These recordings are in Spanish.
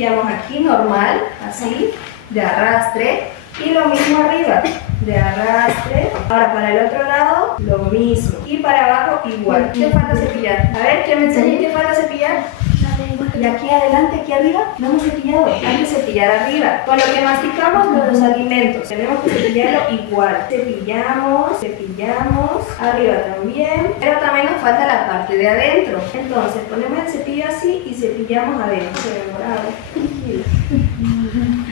cepillamos aquí normal, así, de arrastre, y lo mismo arriba, de arrastre. Ahora para el otro lado, lo mismo, y para abajo igual. ¿Qué falta cepillar? A ver, ¿quién me enseña qué falta cepillar? Y aquí adelante, aquí arriba, no hemos cepillado. Hay que cepillar arriba. Con lo que masticamos los alimentos, tenemos que cepillarlo igual. Cepillamos, cepillamos, arriba también. Pero también nos falta la parte de adentro. Entonces ponemos el cepillo así y cepillamos adentro.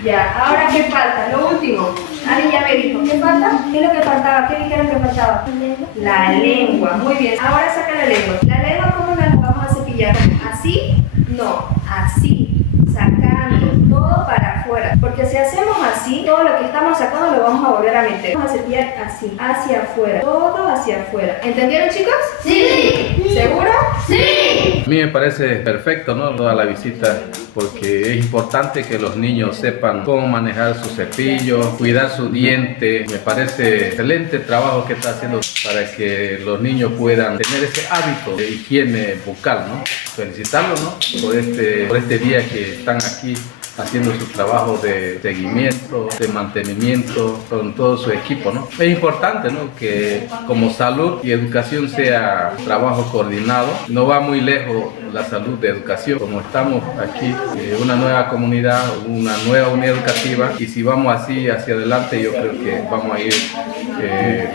Ya, ahora ¿qué falta? Lo último. Ari ya me dijo, ¿qué falta? ¿Qué es lo que faltaba? ¿Qué dijeron que faltaba? La lengua. Muy bien. Ahora saca la lengua. La lengua, ¿cómo la vamos a cepillar? ¿Así? No, así, sacando todo para afuera, porque si hacemos así, todo lo que estamos sacando lo vamos a volver a meter. Vamos a cepillar así, hacia afuera, todo hacia afuera. ¿Entendieron, chicos? Sí. ¿Seguro? Sí. A mí me parece perfecto, ¿no? Toda la visita, porque es importante que los niños sepan cómo manejar su cepillo, cuidar su diente. Me parece excelente trabajo que está haciendo para que los niños puedan tener ese hábito de higiene bucal, ¿no? Felicitarlos, ¿no? Por este día que están aquí haciendo su trabajo de seguimiento, de mantenimiento con todo su equipo, ¿no? Es importante, ¿no? Que como salud y educación sea un trabajo coordinado. No va muy lejos la salud de educación. Como estamos aquí, una nueva comunidad, una nueva unidad educativa, y si vamos así hacia adelante, yo creo que vamos a ir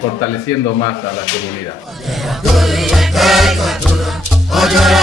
fortaleciendo más a la comunidad. Oye,